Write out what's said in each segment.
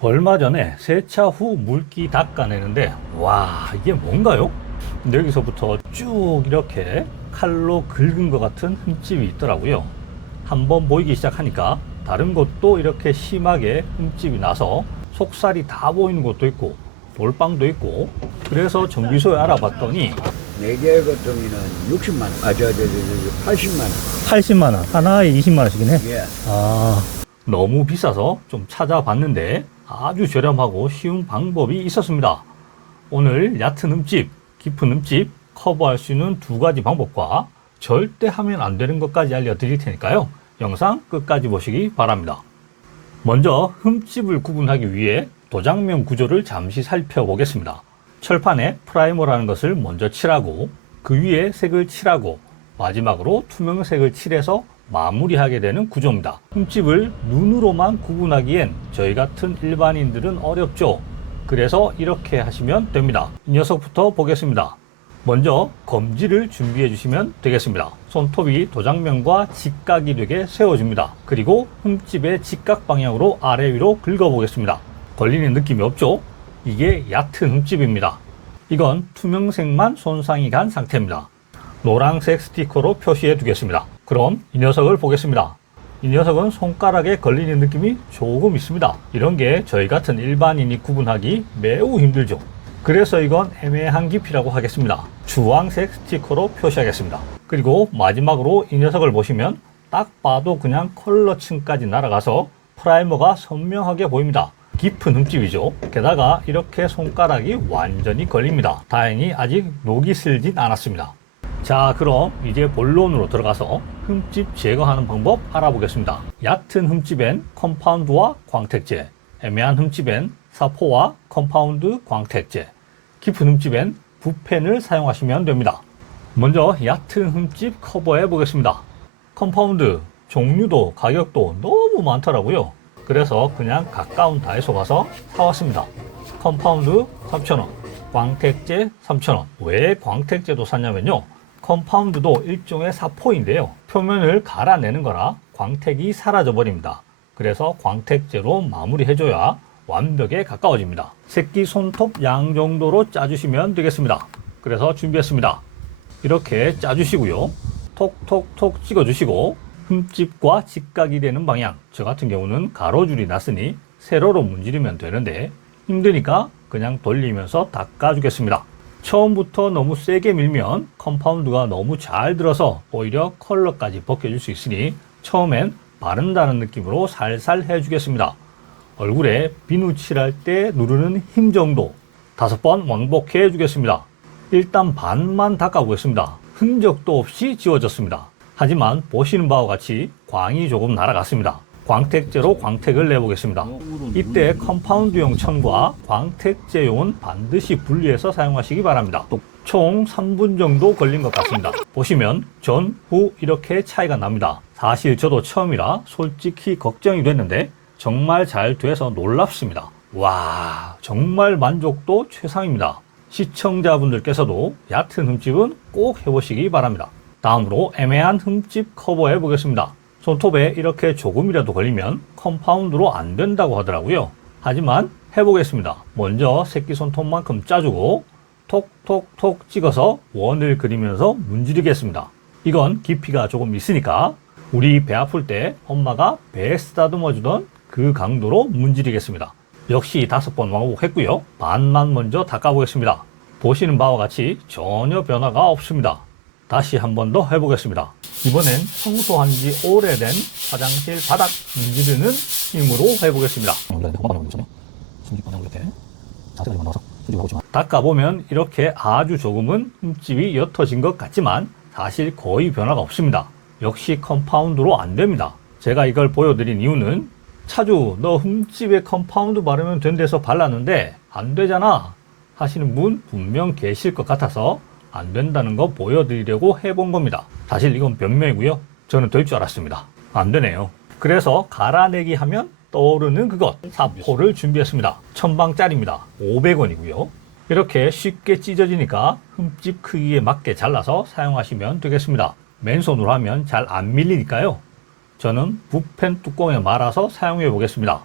얼마 전에 세차 후 물기 닦아내는데 와 이게 뭔가요? 여기서부터 쭉 이렇게 칼로 긁은 것 같은 흠집이 있더라고요. 한번 보이기 시작하니까 다른 곳도 이렇게 심하게 흠집이 나서 속살이 다 보이는 곳도 있고 돌방도 있고, 그래서 정비소에 알아봤더니 4개 같으면은 60만 원. 80만 원. 80만원, 하나에 20만원씩이네. 예. 아, 너무 비싸서 좀 찾아봤는데 아주 저렴하고 쉬운 방법이 있었습니다. 오늘 얕은 흠집, 깊은 흠집 커버할 수 있는 두 가지 방법과 절대 하면 안 되는 것까지 알려드릴 테니까요. 영상 끝까지 보시기 바랍니다. 먼저 흠집을 구분하기 위해 도장면 구조를 잠시 살펴보겠습니다. 철판에 프라이머라는 것을 먼저 칠하고 그 위에 색을 칠하고 마지막으로 투명색을 칠해서 마무리하게 되는 구조입니다. 흠집을 눈으로만 구분하기엔 저희 같은 일반인들은 어렵죠. 그래서 이렇게 하시면 됩니다. 이 녀석부터 보겠습니다. 먼저 검지를 준비해 주시면 되겠습니다. 손톱이 도장면과 직각이 되게 세워줍니다. 그리고 흠집의 직각 방향으로 아래 위로 긁어 보겠습니다. 걸리는 느낌이 없죠? 이게 얕은 흠집입니다. 이건 투명색만 손상이 간 상태입니다. 노란색 스티커로 표시해 두겠습니다. 그럼 이 녀석을 보겠습니다. 이 녀석은 손가락에 걸리는 느낌이 조금 있습니다. 이런 게 저희 같은 일반인이 구분하기 매우 힘들죠. 그래서 이건 애매한 깊이라고 하겠습니다. 주황색 스티커로 표시하겠습니다. 그리고 마지막으로 이 녀석을 보시면 딱 봐도 그냥 컬러층까지 날아가서 프라이머가 선명하게 보입니다. 깊은 흠집이죠. 게다가 이렇게 손가락이 완전히 걸립니다. 다행히 아직 녹이 슬진 않았습니다. 자, 그럼 이제 본론으로 들어가서 흠집 제거하는 방법 알아보겠습니다. 얕은 흠집엔 컴파운드와 광택제, 애매한 흠집엔 사포와 컴파운드 광택제, 깊은 흠집엔 붓펜을 사용하시면 됩니다. 먼저 얕은 흠집 커버해 보겠습니다. 컴파운드 종류도 가격도 너무 많더라고요. 그래서 그냥 가까운 다이소 가서 사왔습니다. 컴파운드 3,000원, 광택제 3,000원. 왜 광택제도 샀냐면요, 컴파운드도 일종의 사포인데요, 표면을 갈아내는 거라 광택이 사라져 버립니다. 그래서 광택제로 마무리해줘야 완벽에 가까워집니다. 새끼 손톱 양 정도로 짜주시면 되겠습니다. 그래서 준비했습니다. 이렇게 짜주시고요, 톡톡톡 찍어주시고 흠집과 직각이 되는 방향, 저 같은 경우는 가로줄이 났으니 세로로 문지르면 되는데 힘드니까 그냥 돌리면서 닦아주겠습니다. 처음부터 너무 세게 밀면 컴파운드가 너무 잘 들어서 오히려 컬러까지 벗겨질 수 있으니 처음엔 바른다는 느낌으로 살살 해주겠습니다. 얼굴에 비누 칠할 때 누르는 힘 정도 5번 왕복해 주겠습니다. 일단 반만 닦아보겠습니다. 흔적도 없이 지워졌습니다. 하지만 보시는 바와 같이 광이 조금 날아갔습니다. 광택제로 광택을 내보겠습니다. 이때 컴파운드용 천과 광택제용은 반드시 분리해서 사용하시기 바랍니다. 총 3분 정도 걸린 것 같습니다. 보시면 전, 후 이렇게 차이가 납니다. 사실 저도 처음이라 솔직히 걱정이 됐는데 정말 잘 돼서 놀랍습니다. 와, 정말 만족도 최상입니다. 시청자분들께서도 얕은 흠집은 꼭 해보시기 바랍니다. 다음으로 애매한 흠집 커버해 보겠습니다. 손톱에 이렇게 조금이라도 걸리면 컴파운드로 안 된다고 하더라고요. 하지만 해보겠습니다. 먼저 새끼손톱만큼 짜주고 톡톡톡 찍어서 원을 그리면서 문지르겠습니다. 이건 깊이가 조금 있으니까 우리 배 아플 때 엄마가 배에 쓰다듬어 주던 그 강도로 문지르겠습니다. 역시 5번 왕복했고요. 반만 먼저 닦아보겠습니다. 보시는 바와 같이 전혀 변화가 없습니다. 다시 한 번 더 해보겠습니다. 이번엔 청소한 지 오래된 화장실 바닥 문지르는 힘으로 해보겠습니다. 닦아보면 이렇게 아주 조금은 흠집이 옅어진 것 같지만 사실 거의 변화가 없습니다. 역시 컴파운드로 안 됩니다. 제가 이걸 보여드린 이유는 차주 너 흠집에 컴파운드 바르면 된대서 발랐는데 안 되잖아 하시는 분 분명 계실 것 같아서 안 된다는 거 보여드리려고 해본 겁니다. 사실 이건 변명이고요. 저는 될 줄 알았습니다. 안 되네요. 그래서 갈아내기 하면 떠오르는 그것, 사포를 준비했습니다. 1000방짜리입니다. 500원이고요. 이렇게 쉽게 찢어지니까 흠집 크기에 맞게 잘라서 사용하시면 되겠습니다. 맨손으로 하면 잘 안 밀리니까요. 저는 붓펜 뚜껑에 말아서 사용해 보겠습니다.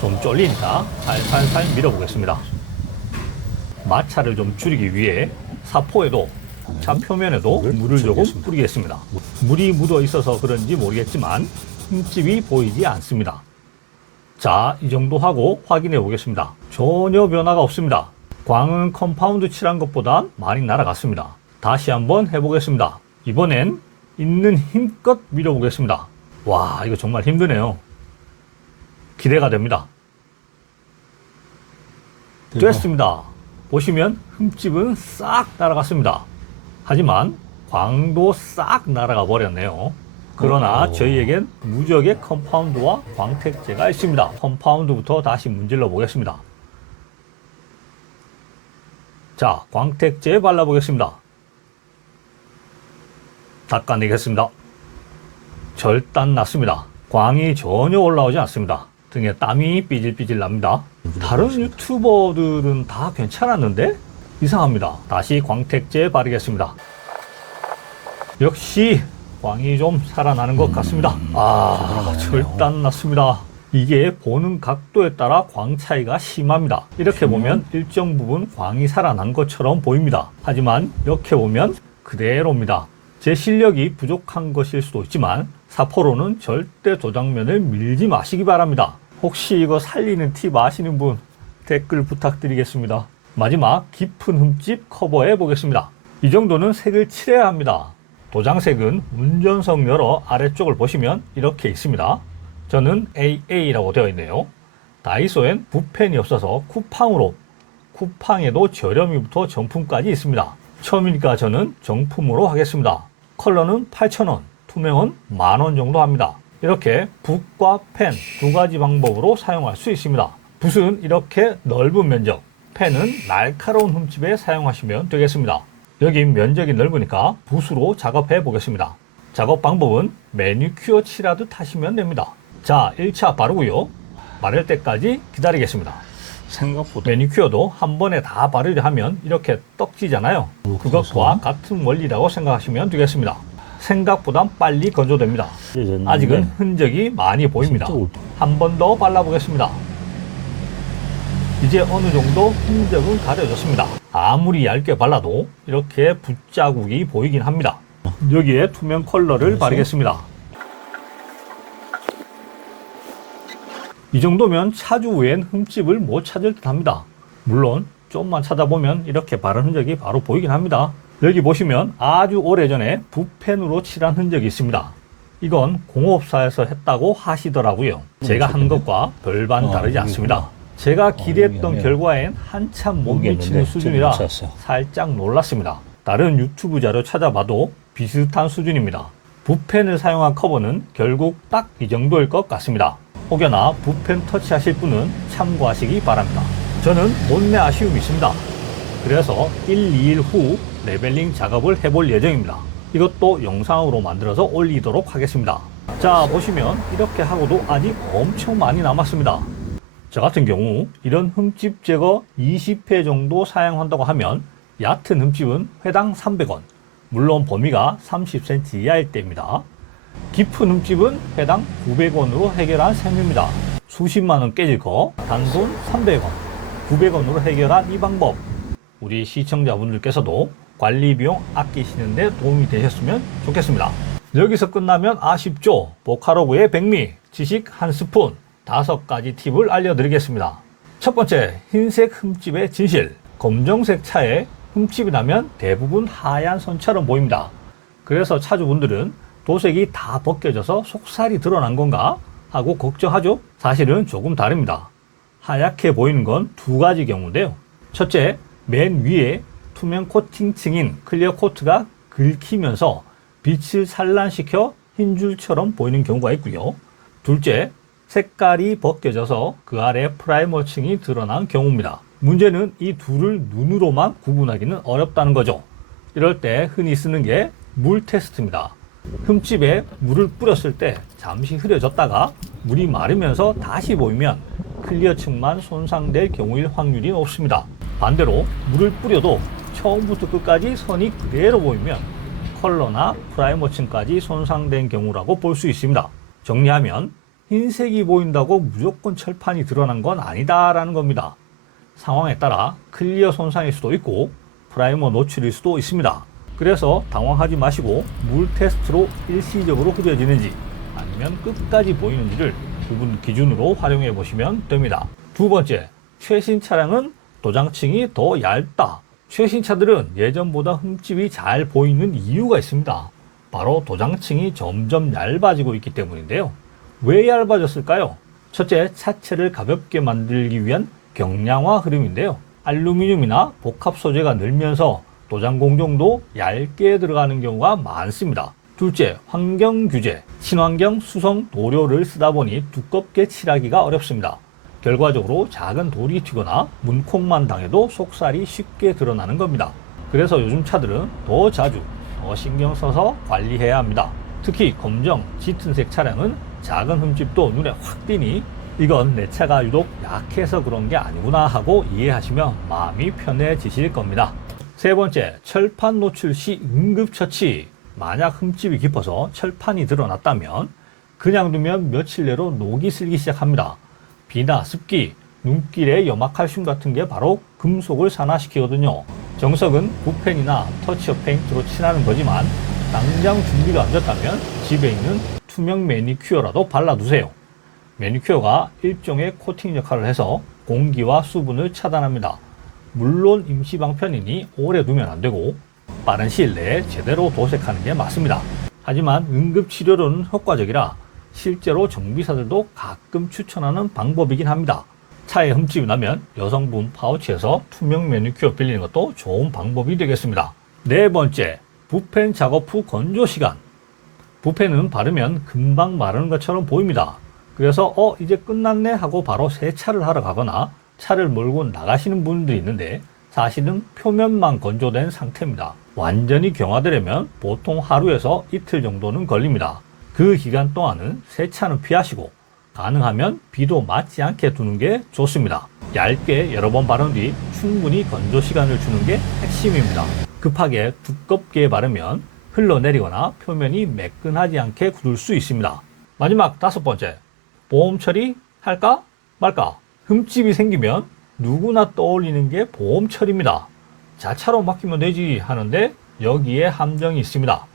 좀 쫄리니까 살살살 밀어보겠습니다. 마찰을 좀 줄이기 위해 사포에도 차 표면에도 물을 조금 뿌리겠습니다. 물이 묻어 있어서 그런지 모르겠지만 흠집이 보이지 않습니다. 자, 이 정도 하고 확인해 보겠습니다. 전혀 변화가 없습니다. 광은 컴파운드 칠한 것보단 많이 날아갔습니다. 다시 한번 해보겠습니다. 이번엔 있는 힘껏 밀어보겠습니다. 와, 이거 정말 힘드네요. 기대가 됩니다. 됐습니다. 보시면 흠집은 싹 날아갔습니다. 하지만 광도 싹 날아가 버렸네요. 그러나 저희에겐 무적의 컴파운드와 광택제가 있습니다. 컴파운드부터 다시 문질러 보겠습니다. 자, 광택제 발라보겠습니다. 닦아내겠습니다. 절단 났습니다. 광이 전혀 올라오지 않습니다. 등에 땀이 삐질삐질 납니다. 다른 유튜버들은 다 괜찮았는데 이상합니다. 다시 광택제 바르겠습니다. 역시 광이 좀 살아나는 것 같습니다. 절단 났습니다. 이게 보는 각도에 따라 광 차이가 심합니다. 이렇게 보면 일정 부분 광이 살아난 것처럼 보입니다. 하지만 이렇게 보면 그대로입니다. 제 실력이 부족한 것일 수도 있지만 사포로는 절대 도장면을 밀지 마시기 바랍니다. 혹시 이거 살리는 팁 아시는 분 댓글 부탁드리겠습니다. 마지막 깊은 흠집 커버해 보겠습니다. 이 정도는 색을 칠해야 합니다. 도장색은 운전석 열어 아래쪽을 보시면 이렇게 있습니다. 저는 AA라고 되어 있네요. 다이소엔 붓펜이 없어서 쿠팡으로, 쿠팡에도 저렴이부터 정품까지 있습니다. 처음이니까 저는 정품으로 하겠습니다. 컬러는 8,000원, 투명은 10,000원 정도 합니다. 이렇게 붓과 펜 두 가지 방법으로 사용할 수 있습니다. 붓은 이렇게 넓은 면적, 펜은 날카로운 흠집에 사용하시면 되겠습니다. 여기 면적이 넓으니까 붓으로 작업해 보겠습니다. 작업 방법은 매니큐어 칠하듯 하시면 됩니다. 자, 1차 바르고요. 마를 때까지 기다리겠습니다. 생각보다 매니큐어도 한 번에 다 바르려 하면 이렇게 떡지잖아요. 그것과 같은 원리라고 생각하시면 되겠습니다. 생각보다 빨리 건조됩니다. 아직은 흔적이 많이 보입니다. 한 번 더 발라보겠습니다. 이제 어느 정도 흔적은 가려졌습니다. 아무리 얇게 발라도 이렇게 붓자국이 보이긴 합니다. 여기에 투명 컬러를 바르겠습니다. 이 정도면 차주 후엔 흠집을 못 찾을 듯 합니다. 물론 좀만 찾아보면 이렇게 바른 흔적이 바로 보이긴 합니다. 여기 보시면 아주 오래전에 붓펜으로 칠한 흔적이 있습니다. 이건 공업사에서 했다고 하시더라고요. 제가 한 것과 별반 다르지 않습니다. 제가 기대했던 결과엔 한참 못 미치는 수준이라 살짝 놀랐습니다. 다른 유튜브 자료 찾아봐도 비슷한 수준입니다. 붓펜을 사용한 커버는 결국 딱 이 정도일 것 같습니다. 혹여나 붓펜 터치하실 분은 참고하시기 바랍니다. 저는 못내 아쉬움이 있습니다. 그래서 1, 2일 후 레벨링 작업을 해볼 예정입니다. 이것도 영상으로 만들어서 올리도록 하겠습니다. 자, 보시면 이렇게 하고도 아직 엄청 많이 남았습니다. 저 같은 경우 이런 흠집 제거 20회 정도 사용한다고 하면 얕은 흠집은 회당 300원, 물론 범위가 30cm 이하일 때입니다. 깊은 흠집은 회당 900원으로 해결한 셈입니다. 수십만원 깨질 거 단돈 300원, 900원으로 해결한 이 방법, 우리 시청자분들께서도 관리 비용 아끼시는 데 도움이 되셨으면 좋겠습니다. 여기서 끝나면 아쉽죠? 보카로그의 백미, 지식 한 스푼, 5가지 팁을 알려드리겠습니다. 첫 번째, 흰색 흠집의 진실. 검정색 차에 흠집이 나면 대부분 하얀 선처럼 보입니다. 그래서 차주분들은 도색이 다 벗겨져서 속살이 드러난 건가 하고 걱정하죠? 사실은 조금 다릅니다. 하얗게 보이는 건 2가지 경우인데요. 첫째, 맨 위에 투명 코팅층인 클리어 코트가 긁히면서 빛을 산란시켜 흰 줄처럼 보이는 경우가 있고요. 둘째, 색깔이 벗겨져서 그 아래 프라이머층이 드러난 경우입니다. 문제는 이 둘을 눈으로만 구분하기는 어렵다는 거죠. 이럴 때 흔히 쓰는 게 물 테스트입니다. 흠집에 물을 뿌렸을 때 잠시 흐려졌다가 물이 마르면서 다시 보이면 클리어층만 손상될 경우일 확률이 높습니다. 반대로 물을 뿌려도 처음부터 끝까지 선이 그대로 보이면 컬러나 프라이머층까지 손상된 경우라고 볼 수 있습니다. 정리하면 흰색이 보인다고 무조건 철판이 드러난 건 아니다라는 겁니다. 상황에 따라 클리어 손상일 수도 있고 프라이머 노출일 수도 있습니다. 그래서 당황하지 마시고 물 테스트로 일시적으로 흐려지는지 아니면 끝까지 보이는지를 구분 기준으로 활용해 보시면 됩니다. 두 번째, 최신 차량은 도장층이 더 얇다. 최신 차들은 예전보다 흠집이 잘 보이는 이유가 있습니다. 바로 도장층이 점점 얇아지고 있기 때문인데요. 왜 얇아졌을까요? 첫째, 차체를 가볍게 만들기 위한 경량화 흐름인데요. 알루미늄이나 복합 소재가 늘면서 도장 공정도 얇게 들어가는 경우가 많습니다. 둘째, 환경 규제. 친환경 수성 도료를 쓰다 보니 두껍게 칠하기가 어렵습니다. 결과적으로 작은 돌이 튀거나 문콕만 당해도 속살이 쉽게 드러나는 겁니다. 그래서 요즘 차들은 더 자주, 더 신경 써서 관리해야 합니다. 특히 검정, 짙은색 차량은 작은 흠집도 눈에 확 띄니 이건 내 차가 유독 약해서 그런 게 아니구나 하고 이해하시면 마음이 편해지실 겁니다. 세 번째, 철판 노출 시 응급처치. 만약 흠집이 깊어서 철판이 드러났다면 그냥 두면 며칠 내로 녹이 슬기 시작합니다. 비나 습기, 눈길에 염화칼슘 같은 게 바로 금속을 산화시키거든요. 정석은 붓펜이나 터치업 페인트로 칠하는 거지만 당장 준비가 안 됐다면 집에 있는 투명 매니큐어라도 발라두세요. 매니큐어가 일종의 코팅 역할을 해서 공기와 수분을 차단합니다. 물론 임시 방편이니 오래 두면 안 되고 빠른 시일 내에 제대로 도색하는 게 맞습니다. 하지만 응급치료로는 효과적이라 실제로 정비사들도 가끔 추천하는 방법이긴 합니다. 차에 흠집이 나면 여성분 파우치에서 투명 매니큐어 빌리는 것도 좋은 방법이 되겠습니다. 네 번째, 붓펜 작업 후 건조 시간. 붓펜은 바르면 금방 마르는 것처럼 보입니다. 그래서 이제 끝났네 하고 바로 세차를 하러 가거나 차를 몰고 나가시는 분들이 있는데 사실은 표면만 건조된 상태입니다. 완전히 경화되려면 보통 하루에서 이틀 정도는 걸립니다. 그 기간 동안은 세차는 피하시고 가능하면 비도 맞지 않게 두는 게 좋습니다. 얇게 여러 번 바른 뒤 충분히 건조 시간을 주는 게 핵심입니다. 급하게 두껍게 바르면 흘러내리거나 표면이 매끈하지 않게 굳을 수 있습니다. 마지막 다섯 번째, 보험 처리 할까 말까? 흠집이 생기면 누구나 떠올리는 게 보험 처리입니다. 자차로 맡기면 되지 하는데 여기에 함정이 있습니다.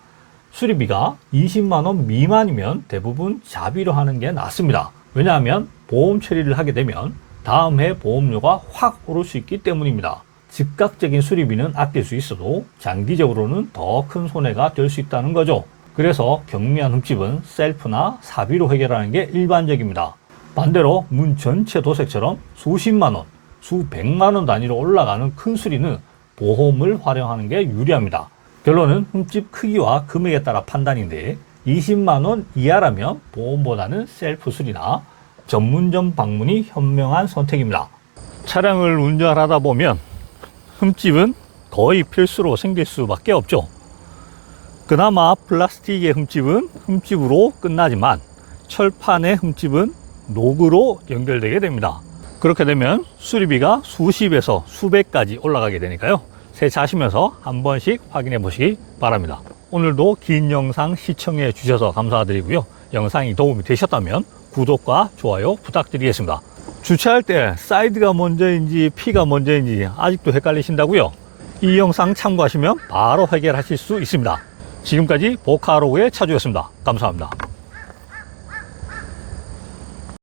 수리비가 20만원 미만이면 대부분 자비로 하는 게 낫습니다. 왜냐하면 보험 처리를 하게 되면 다음 해 보험료가 확 오를 수 있기 때문입니다. 즉각적인 수리비는 아낄 수 있어도 장기적으로는 더 큰 손해가 될 수 있다는 거죠. 그래서 경미한 흠집은 셀프나 사비로 해결하는 게 일반적입니다. 반대로 문 전체 도색처럼 수십만원, 수백만원 단위로 올라가는 큰 수리는 보험을 활용하는 게 유리합니다. 결론은 흠집 크기와 금액에 따라 판단인데 20만원 이하라면 보험보다는 셀프 수리나 전문점 방문이 현명한 선택입니다. 차량을 운전하다 보면 흠집은 거의 필수로 생길 수밖에 없죠. 그나마 플라스틱의 흠집은 흠집으로 끝나지만 철판의 흠집은 녹으로 연결되게 됩니다. 그렇게 되면 수리비가 수십에서 수백까지 올라가게 되니까요. 세차하시면서 한 번씩 확인해 보시기 바랍니다. 오늘도 긴 영상 시청해 주셔서 감사드리고요. 영상이 도움이 되셨다면 구독과 좋아요 부탁드리겠습니다. 주차할 때 사이드가 먼저인지 P가 먼저인지 아직도 헷갈리신다고요? 이 영상 참고하시면 바로 해결하실 수 있습니다. 지금까지 보카로그의 차주였습니다. 감사합니다.